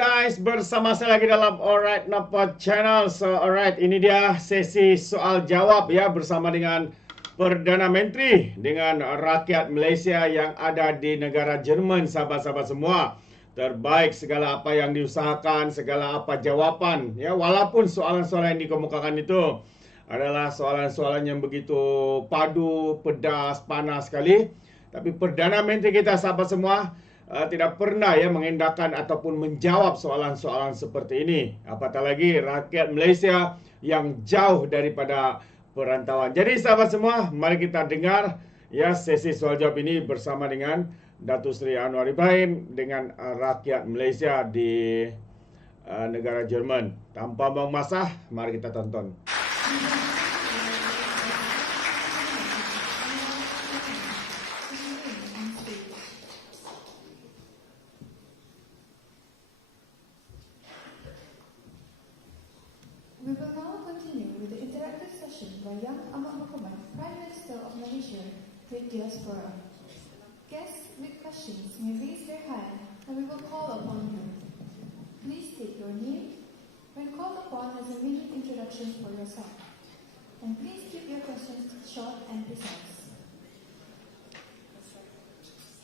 guys, bersama saya lagi dalam Alright Napa Channel. So alright, ini dia sesi soal jawab ya, bersama dengan Perdana Menteri dengan rakyat Malaysia yang ada di negara Jerman. Sahabat-sahabat semua, terbaik segala apa yang diusahakan, segala apa jawapan ya, walaupun soalan-soalan yang dikemukakan itu adalah soalan-soalan yang begitu padu, pedas, panas sekali, tapi Perdana Menteri kita, sahabat semua, tidak pernah ya mengendahkan ataupun menjawab soalan-soalan seperti ini. Apatah lagi rakyat Malaysia yang jauh daripada perantauan. Jadi sahabat semua, mari kita dengar ya sesi soal jawab ini bersama dengan Datuk Seri Anwar Ibrahim dengan rakyat Malaysia di negara Jerman. Tanpa buang masa, mari kita tonton. We will now continue with the interactive session by Yang Amat Mahkamah, Prime Minister of Malaysia, with diaspora. Guests with questions may raise their hand and we will call upon you. Please state your name. When called upon, as a mini introduction for yourself. And please keep your questions short and precise.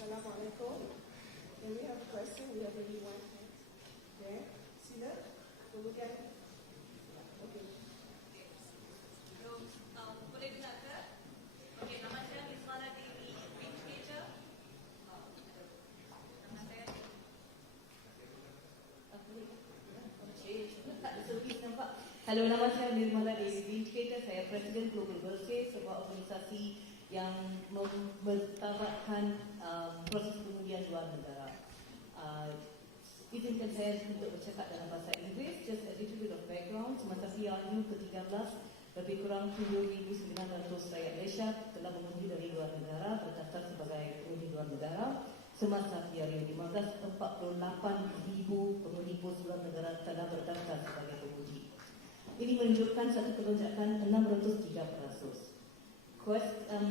Assalamualaikum. Can we have a question? We have only one hand. There. Sila. Kemudian. Okay. Boleh dengar ke? Okey, nama saya Mismala di Pengiktirafan. Nama saya. Halo, nama saya Mismala di Pengiktirafan. Saya Presiden Global Bersih, sebuah organisasi yang mempertabatkan proses pengundian luar negara. Izinkan saya untuk bercakap dalam bahasa Inggeris. Just a little bit of background. Semasa PRU ke-13, lebih kurang 7,900 rakyat Malaysia telah mengundi dari luar negara, berdaftar sebagai pengundi luar negara. Semasa PRU 15, 48,000 pengundi pos luar negara telah berdaftar sebagai pengundi. Ini menunjukkan satu pelonjakan 603%.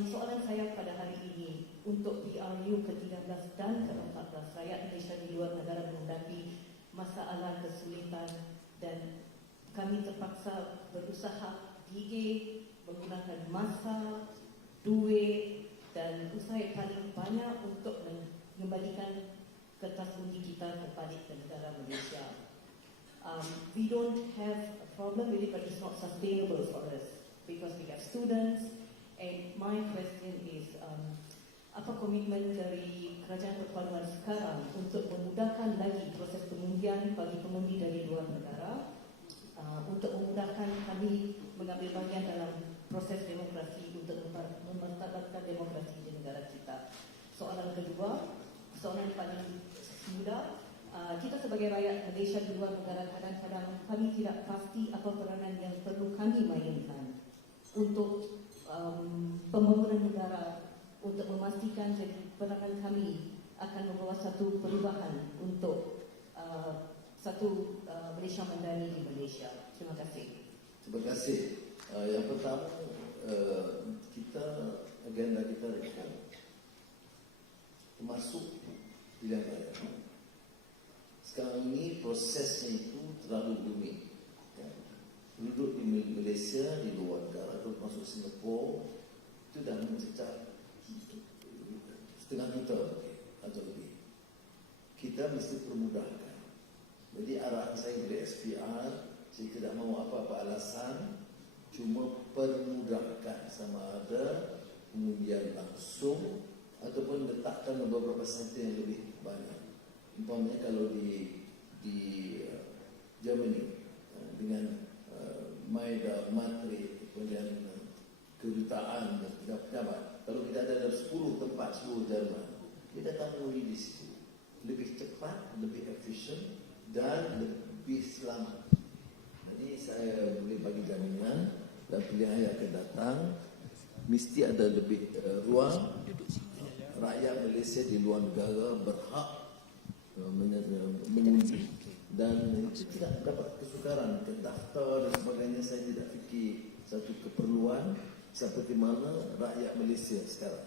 Soalan saya pada hari ini untuk PRU ke-13 dan ke-14, rakyat Malaysia di luar negara menghadapi masalah kesulitan dan kami terpaksa berusaha gigih menggunakan masa, duit dan usaha yang paling banyak untuk mengembalikan kertas undi kita kembali ke negara Malaysia. We don't have a problem with it, but it's not sustainable for us because we have students. And my question is, apa komitmen dari Kerajaan Perpaduan sekarang untuk memudahkan lagi proses pengundian bagi pengundi dari luar negara, untuk memudahkan kami mengambil bahagian dalam proses demokrasi untuk memertabatkan demokrasi di negara kita. Soalan kedua, soalan paling mudah, kita sebagai rakyat Malaysia di luar negara kadang-kadang kami tidak pasti apa peranan yang perlu kami mainkan untuk pembangunan negara, untuk memastikan peranan kami akan membawa satu perubahan untuk satu Malaysia Madani di Malaysia. Terima kasih. Terima kasih. Yang pertama, agenda kita reform, termasuk pilihan raya. Sekarang ini prosesnya itu terlalu rumit. Penduduk di Malaysia, di luar negara, termasuk Singapura, itu dah mencecah setengah juta atau lebih. Kita mesti permudahkan. Jadi arahan saya dari SPR, saya tidak mahu apa-apa alasan, cuma permudahkan, sama ada pengundian langsung ataupun letakkan beberapa senti yang lebih banyak. Umpamanya kalau di Germany dengan Jemaah Menteri, kemudian kedutaan dan pejabat. Kalau kita ada 10 tempat seluruh Jerman, kita akan mengundi di situ. Lebih cepat, lebih efisien dan lebih selamat. Jadi saya boleh bagi jaminan dan pilihan yang akan datang mesti ada lebih ruang. Rakyat Malaysia di luar negara berhak mengundi. Dan itu tidak dapat kesukaran, terdaftar dan sebagainya. Saya tidak fikir satu keperluan seperti mana rakyat Malaysia sekarang.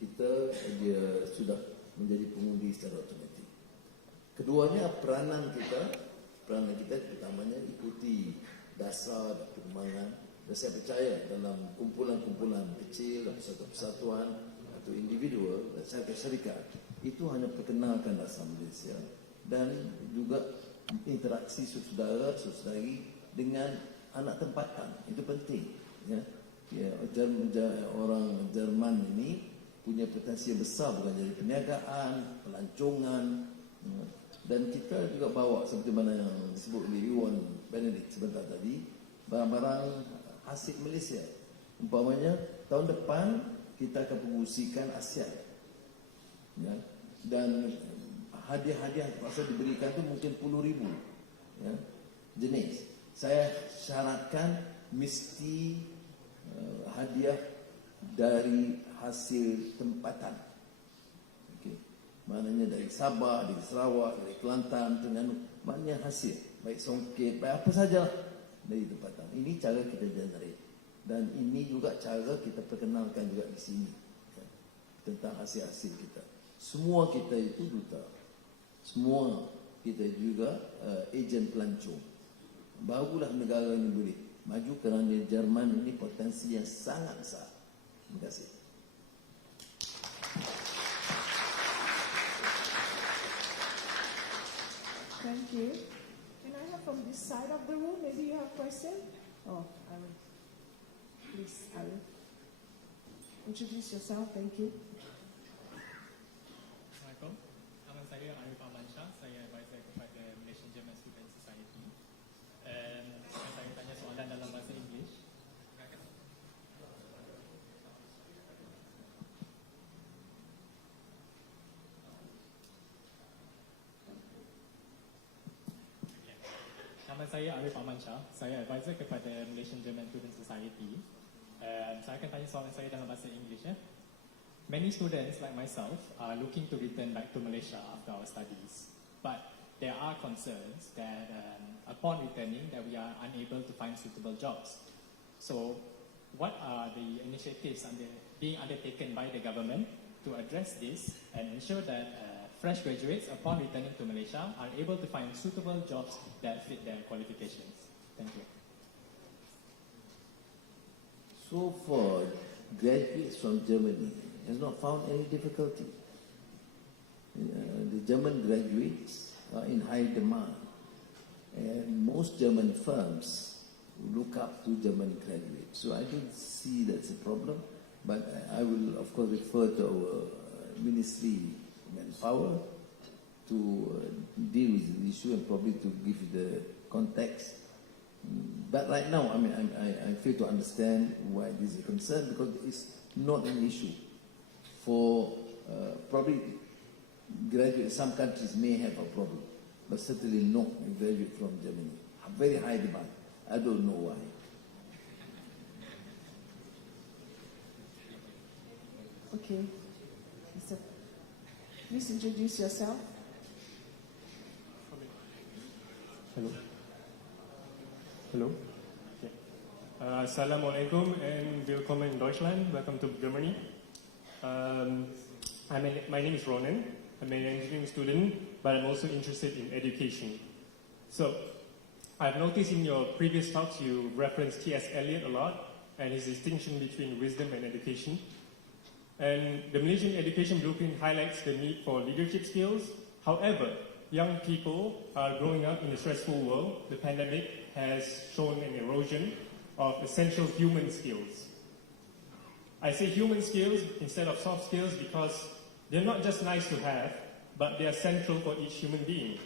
Kita dia sudah menjadi pengundi secara otomatik. Keduanya peranan kita utamanya ikuti dasar perkembangan, dan saya percaya dalam kumpulan-kumpulan kecil, satu persatuan atau individual dan syarikat itu hanya perkenalkan dasar Malaysia dan juga interaksi saudara-saudari dengan anak tempatan, itu penting. Orang Jerman ini punya potensi yang besar, bukan jadi perniagaan, pelancongan, dan kita juga bawa seperti mana yang disebut oleh Iwan Benedict sebentar tadi, barang-barang hasil Malaysia. Umpamanya tahun depan kita akan promosikan ASEAN, dan hadiah-hadiah terpaksa diberikan tu mungkin 10,000 jenis. Saya syaratkan mesti hadiah dari hasil tempatan. Maknanya dari Sabah, dari Sarawak, dari Kelantan, dengan maknanya hasil, baik songket, baik apa saja dari tempatan. Ini cara kita generate, dan ini juga cara kita perkenalkan juga di sini tentang hasil-hasil kita. Semua kita itu duta, semua kita juga ejen pelancong. Barulah negara ini boleh maju, kerana Jerman ini potensi yang sangat besar. Terima kasih. Thank you. Can I have from this side of the room? Maybe you have a question? Oh, I will. Please, I will. Introduce yourself. Thank you. Assalamualaikum. Nama saya Arif Amansyah. Saya advisor kepada Malaysian German Student Society. Saya tanya soalan dalam bahasa Inggeris. Nama saya Arif Amansyah. Saya advisor kepada Malaysian German Student Society. Saya akan tanya soalan saya dalam bahasa Inggeris. Many students like myself are looking to return back to Malaysia after our studies, but there are concerns that upon returning that we are unable to find suitable jobs. So, what are the initiatives being undertaken by the government to address this and ensure that fresh graduates upon returning to Malaysia are able to find suitable jobs that fit their qualifications? Thank you. So far, graduates from Germany has not found any difficulty. The German graduates are in high demand, and most German firms look up to German graduates. So I don't see that's a problem, but I will of course refer to our Ministry of Manpower to deal with the issue and probably to give you the context. But right now, I fail to understand why this is a concern, because it's not an issue. For probably graduates, some countries may have a problem, but certainly not a graduate from Germany. Very high demand. I don't know why. Okay. Please introduce yourself. Hello. Hello. Okay. Assalamualaikum and willkommen in Deutschland. Welcome to Germany. My name is Ronan. I'm an engineering student, but I'm also interested in education. So, I've noticed in your previous talks you referenced T.S. Eliot a lot and his distinction between wisdom and education. And the Malaysian Education Blueprint highlights the need for leadership skills. However, young people are growing up in a stressful world. The pandemic has shown an erosion of essential human skills. I say human skills instead of soft skills because they're not just nice to have, but they are central for each human being.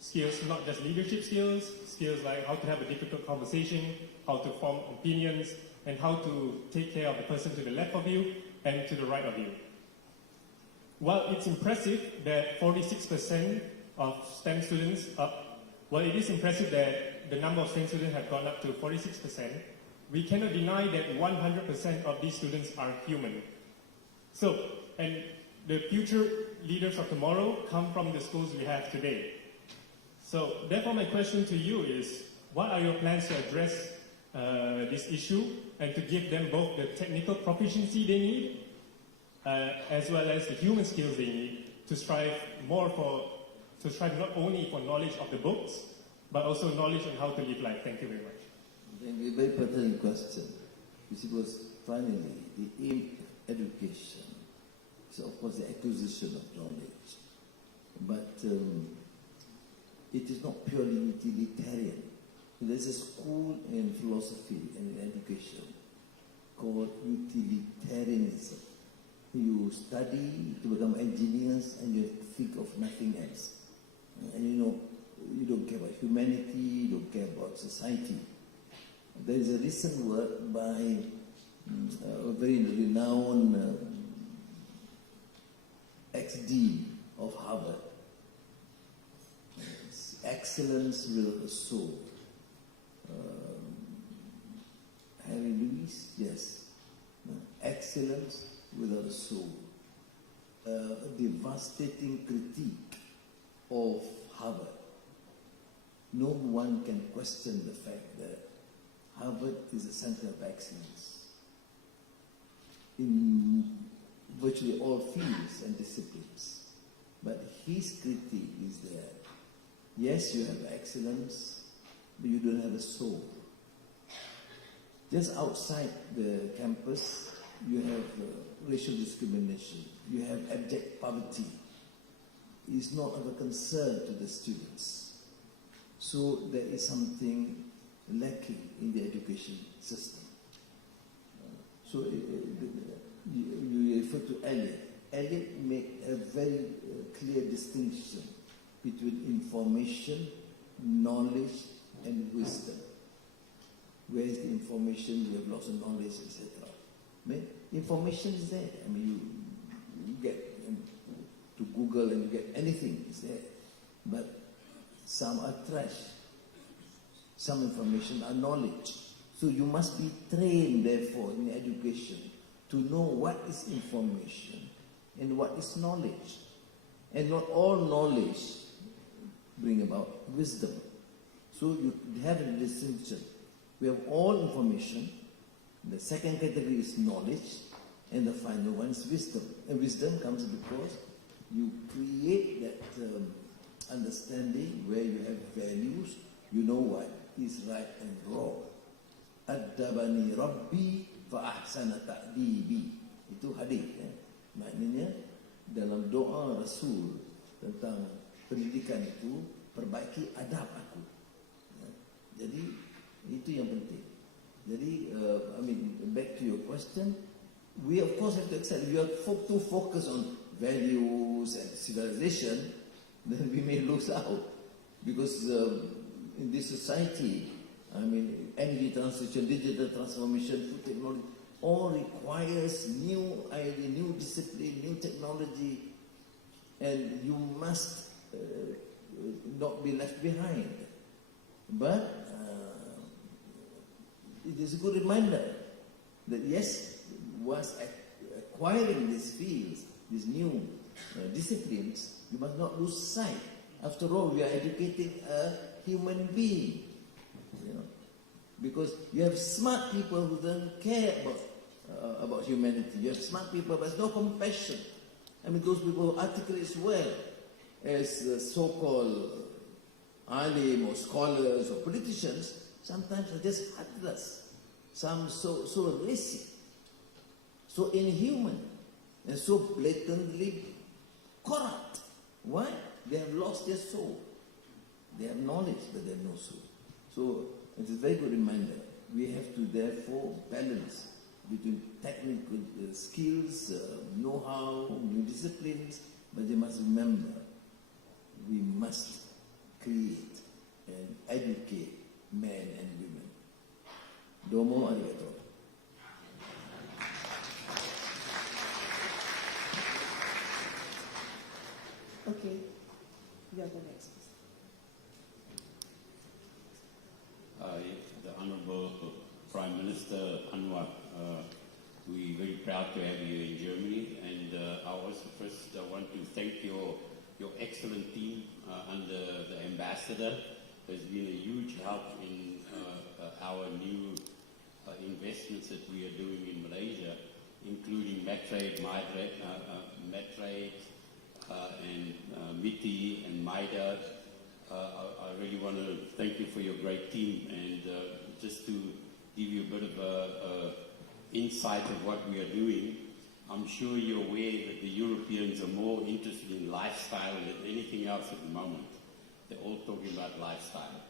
Skills, not just leadership skills, skills like how to have a difficult conversation, how to form opinions, and how to take care of the person to the left of you and to the right of you. While it's impressive that 46% of STEM students, it is impressive that the number of STEM students have gone up to 46%, we cannot deny that 100% of these students are human. So, and the future leaders of tomorrow come from the schools we have today. So, therefore my question to you is, what are your plans to address this issue and to give them both the technical proficiency they need as well as the human skills they need to strive more for So strive not only for knowledge of the books, but also knowledge on how to live life. Thank you very much. Thank you. Very pertinent question. Because finally, the aim of education is, of course, the acquisition of knowledge. But it is not purely utilitarian. There's a school in philosophy and in education called utilitarianism. You study to become engineers and you think of nothing else. And you don't care about humanity, you don't care about society. There is a recent work by a very renowned ex-dean of Harvard. It's Excellence with a Soul. Harry Lewis, yes. Excellence without a soul. A devastating critique of Harvard. No one can question the fact that Harvard is a center of excellence in virtually all fields and disciplines. But his critique is that, yes, you have excellence, but you don't have a soul. Just outside the campus, you have racial discrimination, you have abject poverty. It's not of a concern to the students. So there is something lacking in the education system. So you refer to Eliot. Eliot made a very clear distinction between information, knowledge, and wisdom. Where is the information? You have lots of knowledge, etc. Information is there. I mean, you get to Google and you get anything is there. But some are trash. Some information are knowledge. So you must be trained, therefore, in education to know what is information and what is knowledge. And not all knowledge bring about wisdom. So you have a distinction. We have all information. The second category is knowledge, and the final one is wisdom. And wisdom comes because you create that understanding where you have values, you know what is right and wrong. Addabani Rabbi fa ahsana ta'dibi. Itu hadis. Maknanya dalam doa Rasul tentang pendidikan itu, perbaiki adab aku. Jadi itu yang penting. Jadi, back to your question, we of course have to accept. If you are too focused on values and civilization, then we may lose out. Because in this society, energy transition, digital transformation, food technology, all requires new idea, new discipline, new technology, and you must not be left behind. But it is a good reminder that yes, once acquiring these fields, these new disciplines, you must not lose sight. After all, we are educating a human being. Because you have smart people who don't care about humanity. You have smart people, but there's no compassion. Those people who articulate as well as so-called alim or scholars or politicians, sometimes are just heartless. Some so racist, so inhuman, and so blatantly corrupt. Why? They have lost their soul. They have knowledge, but they have no soul. So it's a very good reminder. We have to therefore balance between technical skills, know-how, new disciplines, but they must remember we must create and educate men and women. Domo arigato. Okay, you're the next. The Honorable Prime Minister Anwar, we're very proud to have you in Germany, and I also first want to thank your excellent team under the ambassador. Has been a huge help in our new investments that we are doing in Malaysia, including Medtrade, and committee and Maida. I really want to thank you for your great team, and just to give you a bit of insight of what we are doing. I'm sure you're aware that the Europeans are more interested in lifestyle than anything else at the moment. They're all talking about lifestyle.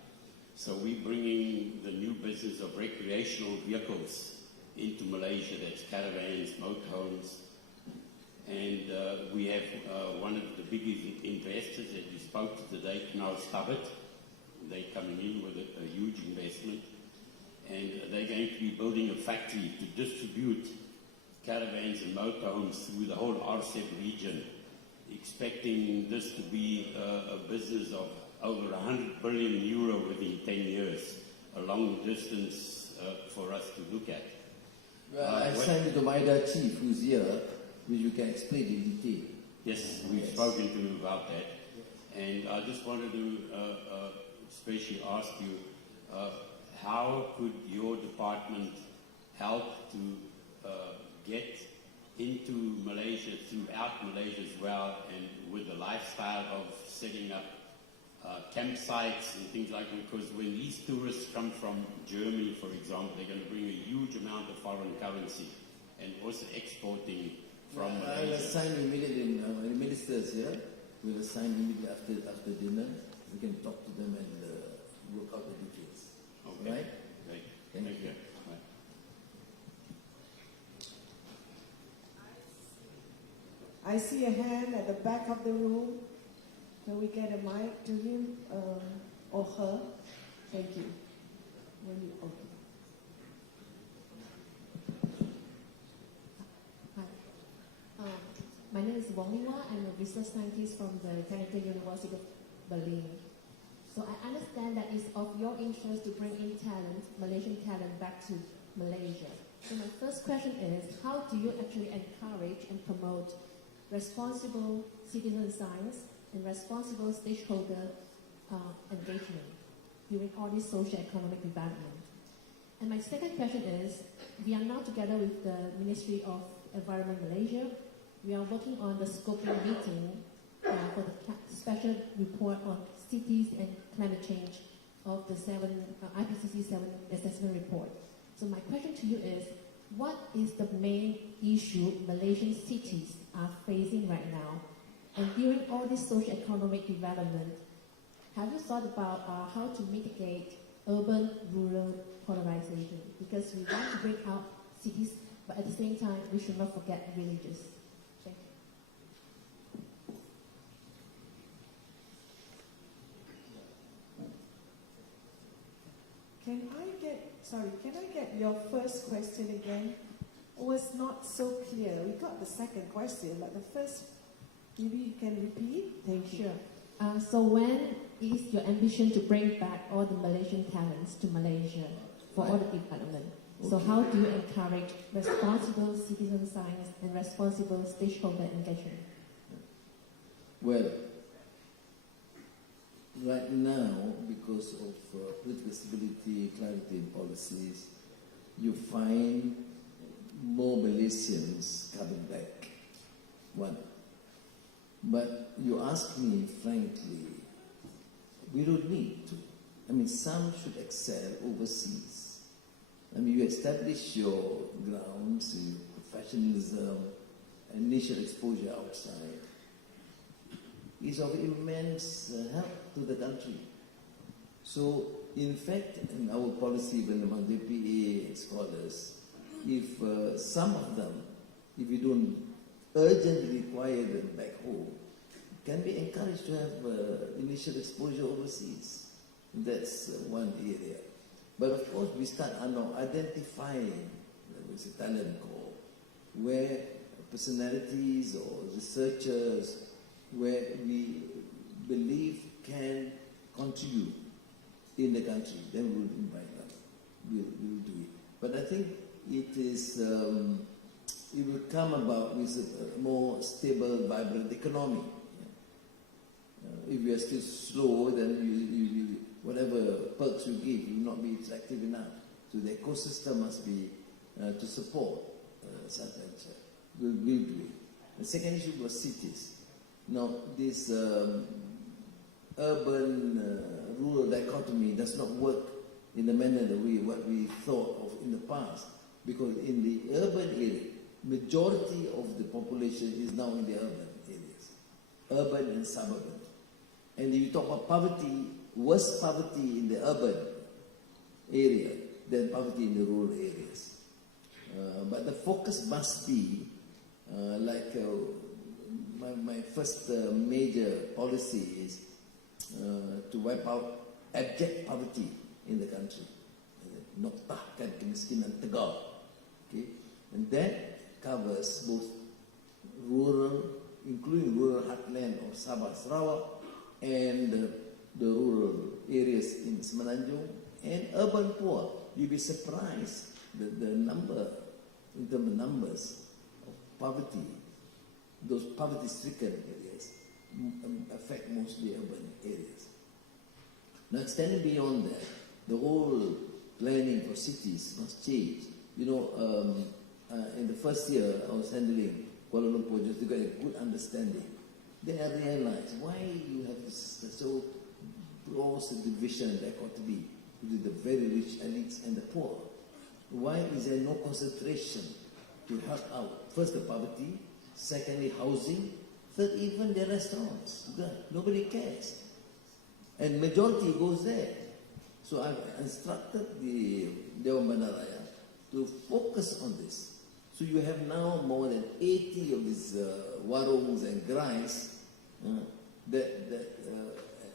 So we're bringing the new business of recreational vehicles into Malaysia. That's caravans, motorhomes. And we have one of the biggest investors that we spoke to today, Knal Stubbert. They're coming in with a huge investment. And they're going to be building a factory to distribute caravans and motorhomes through the whole RCEP region, expecting this to be a business of over 100 billion euro within 10 years, a long distance for us to look at. Well, I sent it to Maida Chief, who's here, which you can explain in detail. Yes, we've spoken to him about that. And I just wanted to especially ask you, how could your department help to get into Malaysia, throughout Malaysia as well, and with the lifestyle of setting up campsites and things like that? Because when these tourists come from Germany, for example, they're going to bring a huge amount of foreign currency and also exporting from I will Malaysia. assign immediately, the ministers here will assign immediately after dinner. We can talk to them and work out the details. Okay. Right? Great. Thank you. Right. I see a hand at the back of the room. Can we get a mic to him or her? Thank you. Okay. Hi. My name is Wong Liwa. I'm a research scientist from the Technical University of Berlin. So I understand that it's of your interest to bring in talent, Malaysian talent, back to Malaysia. So my first question is, how do you actually encourage and promote responsible citizen science and responsible stakeholder engagement during all this socio-economic development? And my second question is, we are now together with the Ministry of Environment Malaysia. We are working on the scoping meeting for the special report on cities and climate change of the IPCC 7 assessment report. So my question to you is, what is the main issue Malaysian cities are facing right now? And during all this socio-economic development, have you thought about how to mitigate urban-rural polarization? Because we want to bring out cities, but at the same time, we should not forget villages. Thank you. Can I get your first question again? It was not so clear. We got the second question, but the first, maybe you can repeat? Thank you. Sure. So when is your ambition to bring back all the Malaysian talents to Malaysia for all the development? Okay. So how do you encourage responsible citizen science and responsible stakeholder engagement? Well, right now, because of political stability, clarity in policies, you find more Malaysians coming back. One. But you ask me, frankly, we don't need to. I mean, some should excel overseas. I mean, you establish your grounds, your professionalism, initial exposure outside is of immense help to the country. So, in fact, in our policy, when among DPA and scholars, if some of them, if you don't urgently require them back home, can be encouraged to have initial exposure overseas. That's one area. But of course, we start identifying, there is a talent call, where personalities or researchers, where we believe can contribute in the country, then we will invite them. We'll do it. But I think it is, it will come about with a more stable, vibrant economy. If we are still slow, then you whatever perks you give will not be attractive enough. So the ecosystem must be to support such venture. We'll do it. The second issue was cities. Now, this urban-rural dichotomy does not work in the manner that we thought of in the past, because in the urban area, majority of the population is now in the urban areas, urban and suburban. And if you talk about poverty, worse poverty in the urban area than poverty in the rural areas. But the focus must be, my first major policy is to wipe out abject poverty in the country. Noktahkan kemiskinan tegar. Okay? And that covers both rural, including rural heartland of Sabah, Sarawak, and the rural areas in Semenanjung, and urban poor. You'll be surprised that the number, in terms of numbers of poverty, those poverty-stricken areas affect mostly urban areas. Now, extending beyond that, the whole planning for cities must change. You know, in the first year I was handling Kuala Lumpur just to get a good understanding. Then I realized why you have this so close division dichotomy between the very rich elites and the poor. Why is there no concentration to help out? First, the poverty. Secondly, housing. Third, even the restaurants. Nobody cares. And majority goes there. So I've instructed the Dewan Bandar Raya to focus on this. So you have now more than 80 of these warungs and grais that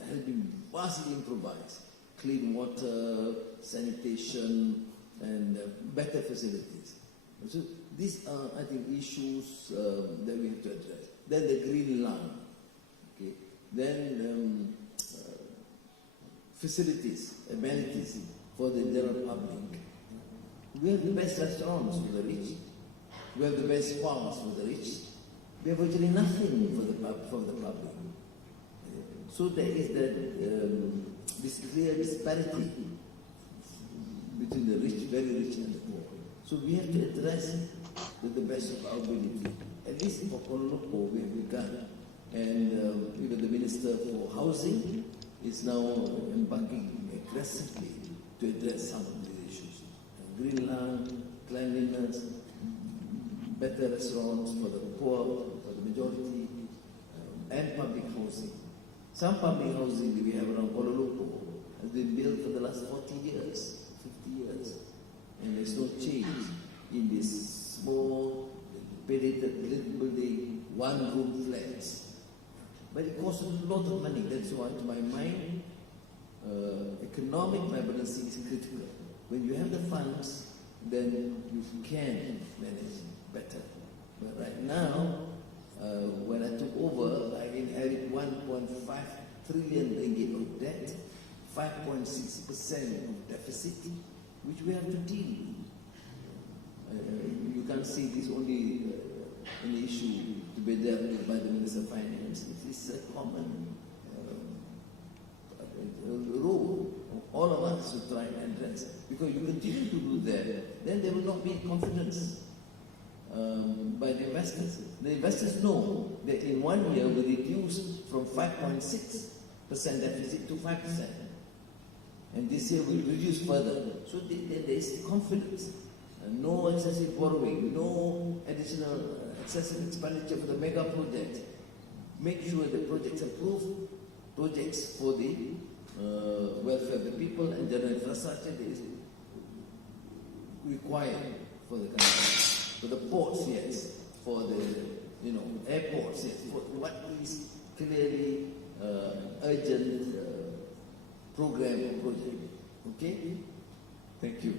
has been vastly improvised. Clean water, sanitation, and better facilities. So these are, I think, issues that we have to address. Then the green lung. Okay. Then facilities, amenities for the general public. We have the best restaurants for the rich. We have the best spas for the rich. We have virtually nothing for the public. So there is this clear disparity between the rich, very rich, and the poor. So we have to address with the best of our ability. At least for Kuala Lumpur, we have begun. And even the Minister for Housing is now embarking aggressively to address some of these issues. Green lung, cleanliness, better restaurants for the poor, for the majority, and public housing. Some public housing that we have around Kuala Lumpur has been built for the last 40 years, 50 years, and there's no change in this small, pedated little building, one-room flats. But it costs a lot of money. That's why, to my mind, economic vibrancy is critical. When you have the funds, then you can manage better. But right now, when I took over, I inherited 1.5 trillion ringgit of debt, 5.6% of deficit, which we have to deal with. You can't see this only an issue to be dealt with by the Minister of Finance. It is a common role of all of us to try and address. Because you continue to do that, then there will not be confidence by the investors. The investors know that in 1 year we reduce from 5.6% deficit to 5%. And this year we'll reduce further. So there is confidence. No excessive borrowing, no additional excessive expenditure for the mega project. Make sure the projects approve projects for the welfare of the people and general infrastructure that is required for the country. For the ports, yes. For the airports, yes. For what is clearly urgent program or project. Okay? Thank you.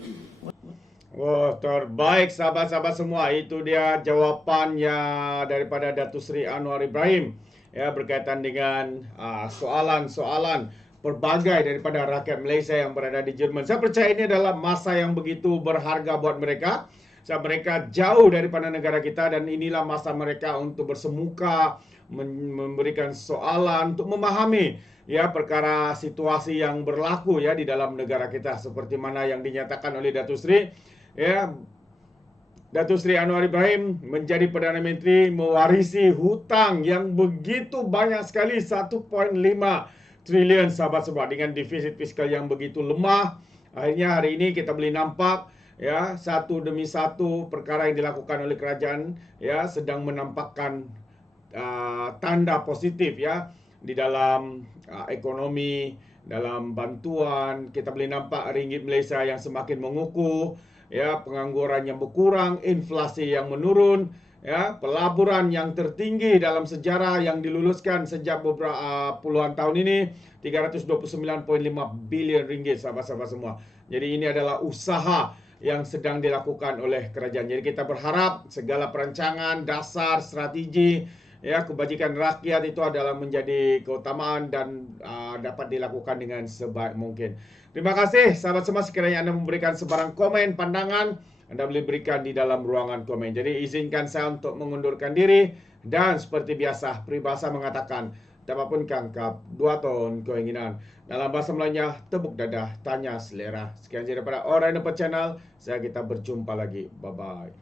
Wah, terbaik sahabat-sahabat semua. Itu dia jawapannya daripada Datuk Seri Anwar Ibrahim, ya, berkaitan dengan soalan-soalan pelbagai daripada rakyat Malaysia yang berada di Jerman. Saya percaya ini adalah masa yang begitu berharga buat mereka. Sebab mereka jauh daripada negara kita dan inilah masa mereka untuk bersemuka, memberikan soalan, untuk memahami ya perkara situasi yang berlaku ya di dalam negara kita, seperti mana yang dinyatakan oleh Datuk Seri. Ya, Datuk Seri Anwar Ibrahim menjadi Perdana Menteri mewarisi hutang yang begitu banyak sekali, 1.5 trilion sahabat-sahabat, dengan defisit fiskal yang begitu lemah. Akhirnya hari ini kita boleh nampak ya, satu demi satu perkara yang dilakukan oleh kerajaan ya sedang menampakkan tanda positif ya di dalam ekonomi, dalam bantuan. Kita boleh nampak ringgit Malaysia yang semakin mengukuh, ya, pengangguran yang berkurang, inflasi yang menurun, ya, pelaburan yang tertinggi dalam sejarah yang diluluskan sejak beberapa puluhan tahun ini, 329.5 bilion ringgit, sahabat-sahabat semua. Jadi ini adalah usaha yang sedang dilakukan oleh kerajaan. Jadi kita berharap segala perancangan, dasar, strategi, ya, kebajikan rakyat itu adalah menjadi keutamaan dan dapat dilakukan dengan sebaik mungkin. Terima kasih sahabat semua. Sekiranya anda memberikan sebarang komen, pandangan, anda boleh berikan di dalam ruangan komen. Jadi izinkan saya untuk mengundurkan diri. Dan seperti biasa, peribahasa mengatakan, apapun kangkap, 2 tahun keinginan. Dalam bahasa Melayunya, tepuk dadah, tanya selera. Sekian saja daripada Alright Nampak Channel. Kita berjumpa lagi. Bye-bye.